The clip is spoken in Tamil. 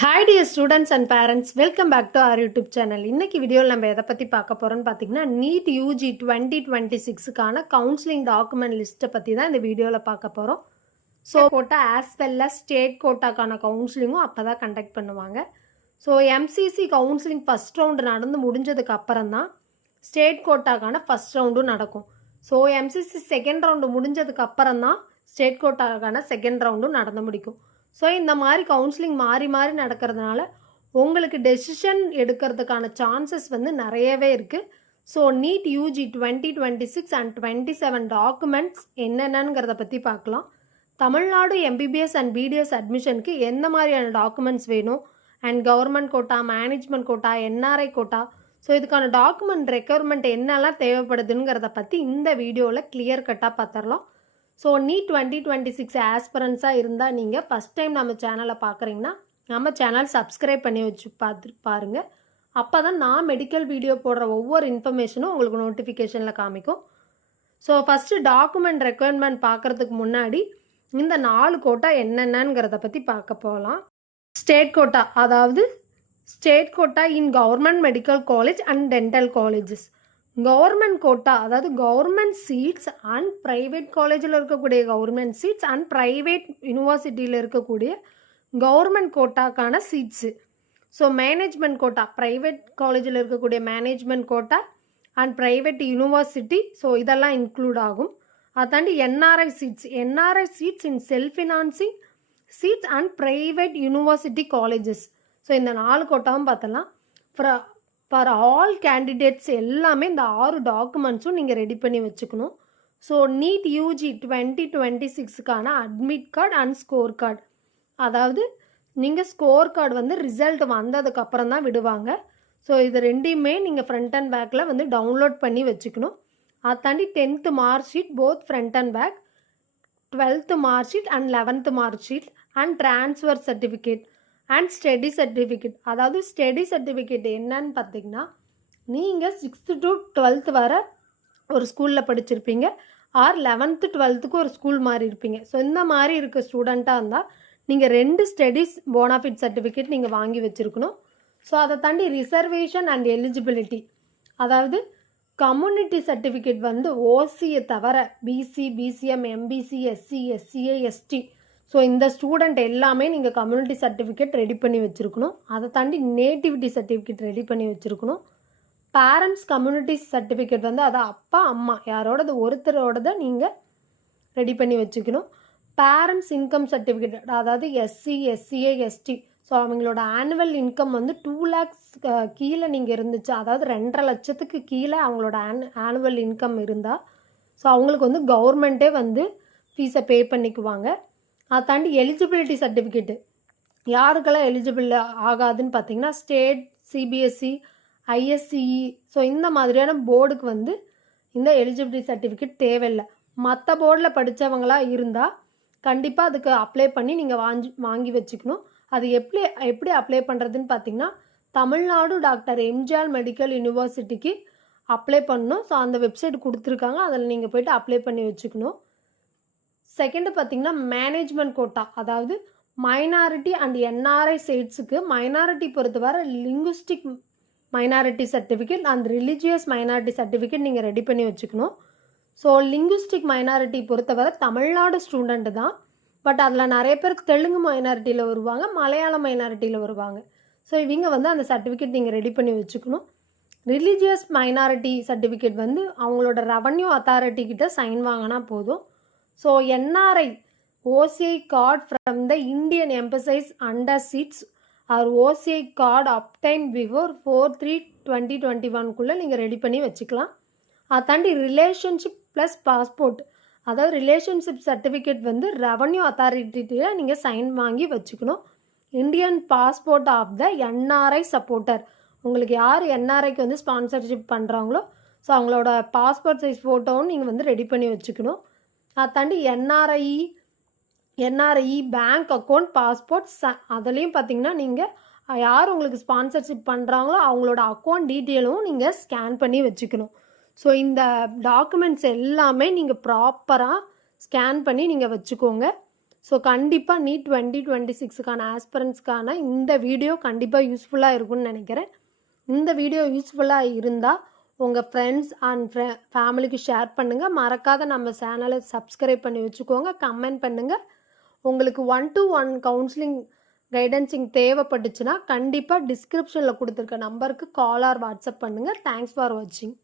Hi dear students and parents, welcome back to our YouTube channel. இன்னைக்கு வீடியோவில் நம்ம எதை பற்றி பார்க்க போகிறோம்னு பார்த்தீங்கன்னா நீட் யூஜி 2026க்கான கவுன்சிலிங் டாக்குமெண்ட் லிஸ்ட்டை பற்றி தான் இந்த வீடியோவில் பார்க்க போகிறோம். So quota as well as state கோட்டாக்கான கவுன்சிலிங்கும் அப்போ தான் கண்டக்ட் பண்ணுவாங்க. So MCC counselling first round நடந்து முடிஞ்சதுக்கு அப்புறம் தான் ஸ்டேட் கோட்டாக்கான ஃபஸ்ட் ரவுண்டும் நடக்கும். ஸோ எம்சிசி செகண்ட் ரவுண்டு முடிஞ்சதுக்கு அப்புறம் தான் ஸ்டேட் கோட்டாக்கான செகண்ட் ரவுண்டும் நடந்து முடிக்கும். ஸோ இந்த மாதிரி கவுன்சிலிங் மாறி மாறி நடக்கிறதுனால உங்களுக்கு டெசிஷன் எடுக்கிறதுக்கான சான்சஸ் வந்து நிறையவே இருக்குது. So NEET UG 2026 and 27 documents என்னென்னங்கிறத பற்றி பார்க்கலாம். தமிழ்நாடு எம்பிபிஎஸ் அண்ட் பிடிஎஸ் அட்மிஷனுக்கு எந்த மாதிரியான டாக்குமெண்ட்ஸ் வேணும் and government quota, management quota, NRI quota, so இதுக்கான டாக்குமெண்ட் ரெக்யர்மெண்ட் என்னெல்லாம் தேவைப்படுதுங்கிறத பற்றி இந்த வீடியோவில் கிளியர் கட்டாக பார்த்துடலாம். ஸோ நீட் 2026 ஆஸ்பிரன்ஸாக இருந்தால் நீங்கள் ஃபஸ்ட் டைம் நம்ம சேனலை பார்க்குறீங்கன்னா நம்ம சேனல் சப்ஸ்கிரைப் பண்ணி வச்சு பாருங்கள். அப்போ தான் நான் மெடிக்கல் வீடியோ போடுற ஒவ்வொரு இன்ஃபர்மேஷனும் உங்களுக்கு நோட்டிஃபிகேஷனில் காமிக்கும். ஸோ ஃபஸ்ட்டு டாக்குமெண்ட் ரெக்குயர்மெண்ட் பார்க்குறதுக்கு முன்னாடி இந்த 4 கோட்டா என்னென்னங்கிறத பற்றி பார்க்க போகலாம். ஸ்டேட் கோட்டா, அதாவது state quota in government medical college and dental colleges. Government quota அதாவது கவர்மெண்ட் சீட்ஸ் அண்ட் ப்ரைவேட் காலேஜில் இருக்கக்கூடிய கவர்மெண்ட் சீட்ஸ் அண்ட் ப்ரைவேட் யூனிவர்சிட்டியில் இருக்கக்கூடிய கவர்மெண்ட் கோட்டாக்கான seats. So management quota, private காலேஜில் இருக்கக்கூடிய management quota and private university, so இதெல்லாம் இன்க்ளூட் ஆகும். அதை தாண்டி NRI seats in self financing seats and private university colleges. So இந்த 4 கோட்டாவும் பார்த்தலாம். ஃபார் ஆல் கேண்டிடேட்ஸ் எல்லாமே இந்த 6 டாக்குமெண்ட்ஸும் நீங்கள் ரெடி பண்ணி வச்சுக்கணும். ஸோ நீட் யூஜி 2026க்கான admit card and score card, அதாவது நீங்கள் ஸ்கோர் கார்டு வந்து ரிசல்ட் வந்ததுக்கப்புறம் தான் விடுவாங்க. ஸோ இது ரெண்டையுமே நீங்கள் ஃப்ரண்ட் அண்ட் பேக்கில் வந்து டவுன்லோட் பண்ணி வச்சுக்கணும். அதை தாண்டி 10th mark sheet both front and back, 12th mark sheet and 11th mark sheet and transfer certificate and study certificate. அதாவது ஸ்டடி சர்டிஃபிகேட் என்னன்னு பார்த்தீங்கன்னா நீங்கள் 6th to 12th வர ஒரு ஸ்கூலில் படிச்சிருப்பீங்க, ஆர் 11th 12th ஒரு ஸ்கூல் மாதிரி இருப்பீங்க. ஸோ இந்த மாதிரி இருக்க ஸ்டூடெண்ட்டாக இருந்தால் நீங்கள் 2 ஸ்டடீஸ் போனாஃபிட் சர்டிஃபிகேட் நீங்கள் வாங்கி வச்சுருக்கணும். ஸோ அதை தாண்டி ரிசர்வேஷன் அண்ட் எலிஜிபிலிட்டி, அதாவது கம்யூனிட்டி சர்டிஃபிகேட் வந்து ஓசியை தவிர BC, BCM, MBC, SC, SCA, ST, so இந்த ஸ்டூடெண்ட் எல்லாமே நீங்கள் கம்யூனிட்டி சர்டிஃபிகேட் ரெடி பண்ணி வச்சுருக்கணும். அதை தாண்டி நேட்டிவிட்டி சர்டிஃபிகேட் ரெடி பண்ணி வச்சுருக்கணும். பேரண்ட்ஸ் கம்யூனிட்டி சர்டிஃபிகேட் வந்து அதை அப்பா அம்மா யாரோடது ஒருத்தரோடதை நீங்கள் ரெடி பண்ணி வச்சுக்கணும். பேரண்ட்ஸ் இன்கம் சர்டிஃபிகேட், அதாவது எஸ்சி, எஸ்சிஏ, எஸ்டி, ஸோ அவங்களோட ஆனுவல் இன்கம் வந்து 2 lakhs கீழே நீங்கள் இருந்துச்சு, அதாவது 2.5 லட்சத்துக்கு கீழே அவங்களோட ஆனுவல் இன்கம் இருந்தால் ஸோ அவங்களுக்கு வந்து கவர்மெண்ட்டே வந்து ஃபீஸை பே பண்ணிக்குவாங்க. அதை தாண்டி எலிஜிபிலிட்டி சர்டிஃபிகேட்டு யாருக்கெல்லாம் எலிஜிபிள் ஆகாதுன்னு பார்த்தீங்கன்னா ஸ்டேட், சிபிஎஸ்சி, ஐஎஸ்சிஇ, ஸோ இந்த மாதிரியான போர்டுக்கு வந்து இந்த எலிஜிபிலிட்டி சர்டிஃபிகேட் தேவையில்லை. மற்ற போர்டில் படித்தவங்களாக இருந்தால் கண்டிப்பாக அதுக்கு அப்ளை பண்ணி நீங்கள் வாங்கி வச்சுக்கணும். அது எப்படி அப்ளை பண்ணுறதுன்னு பார்த்தீங்கன்னா தமிழ்நாடு டாக்டர் எம்ஜிஆர் மெடிக்கல் யூனிவர்சிட்டிக்கு அப்ளை பண்ணணும். ஸோ அந்த வெப்சைட் கொடுத்துருக்காங்க, அதில் நீங்கள் போய்ட்டு அப்ளை பண்ணி வச்சுக்கணும். செகண்டு பார்த்தீங்கன்னா மேனேஜ்மெண்ட் கோட்டா, அதாவது மைனாரிட்டி அண்ட் என்ஆர்ஐ சைட்ஸுக்கு மைனாரிட்டி பொறுத்தவரை linguistic minority certificate and religious minority certificate நீங்கள் ரெடி பண்ணி வச்சுக்கணும். ஸோ லிங்குஸ்டிக் மைனாரிட்டி பொறுத்தவரை தமிழ்நாடு ஸ்டூடெண்ட்டு தான், பட் அதில் நிறைய பேர் தெலுங்கு மைனாரிட்டியில் வருவாங்க, மலையாள மைனாரிட்டியில் வருவாங்க. ஸோ இவங்க வந்து அந்த சர்டிஃபிகேட் நீங்கள் ரெடி பண்ணி வச்சுக்கணும். ரிலீஜியஸ் மைனாரிட்டி சர்டிஃபிகேட் வந்து அவங்களோட ரெவன்யூ அத்தாரிட்டி கிட்ட சைன் வாங்கினா போதும். So NRI OCI card from the Indian embassies under seats or OCI card obtain before 4/3/2021 நீங்கள் ரெடி பண்ணி வச்சுக்கலாம். அதை தாண்டி ரிலேஷன்ஷிப் ப்ளஸ் பாஸ்போர்ட், அதாவது ரிலேஷன்ஷிப் சர்டிஃபிகேட் வந்து ரெவன்யூ அத்தாரிட்டியில் நீங்கள் சைன் வாங்கி வச்சுக்கணும். Indian passport of the NRI supporter, உங்களுக்கு யார் என்ஆர்ஐக்கு வந்து ஸ்பான்சர்ஷிப் பண்ணுறாங்களோ ஸோ அவங்களோட பாஸ்போர்ட் சைஸ் ஃபோட்டோவும் நீங்கள் வந்து ரெடி பண்ணி வச்சுக்கணும். அதை தாண்டி என்ஆர்ஐ பேங்க் அக்கௌண்ட், பாஸ்போர்ட், அதுலேயும் பார்த்தீங்கன்னா நீங்கள் யார் உங்களுக்கு ஸ்பான்சர்ஷிப் பண்ணுறாங்களோ அவங்களோட அக்கௌண்ட் டீட்டெயிலும் நீங்கள் ஸ்கேன் பண்ணி வச்சுக்கணும். ஸோ இந்த டாக்குமெண்ட்ஸ் எல்லாமே நீங்கள் ப்ராப்பராக ஸ்கேன் பண்ணி நீங்கள் வச்சுக்கோங்க. ஸோ கண்டிப்பாக நீட் 2026க்கான ஆஸ்பிரண்ட்ஸ்க்கான இந்த வீடியோ கண்டிப்பாக யூஸ்ஃபுல்லாக இருக்கும்னு நினைக்கிறேன். இந்த வீடியோ யூஸ்ஃபுல்லாக இருந்தால் உங்கள் ஃப்ரெண்ட்ஸ் அண்ட் ஃபேமிலிக்கு ஷேர் பண்ணுங்கள். மறக்காத நம்ம சேனலை சப்ஸ்கிரைப் பண்ணி வச்சுக்கோங்க. கமெண்ட் பண்ணுங்கள். உங்களுக்கு 1-to-1 கவுன்சிலிங் கைடன்சிங் தேவைப்பட்டுச்சுன்னா கண்டிப்பாக டிஸ்கிரிப்ஷனில் கொடுத்துருக்க நம்பருக்கு கால் ஆர் வாட்ஸ்அப் பண்ணுங்கள். தேங்க்ஸ் ஃபார் வாட்சிங்.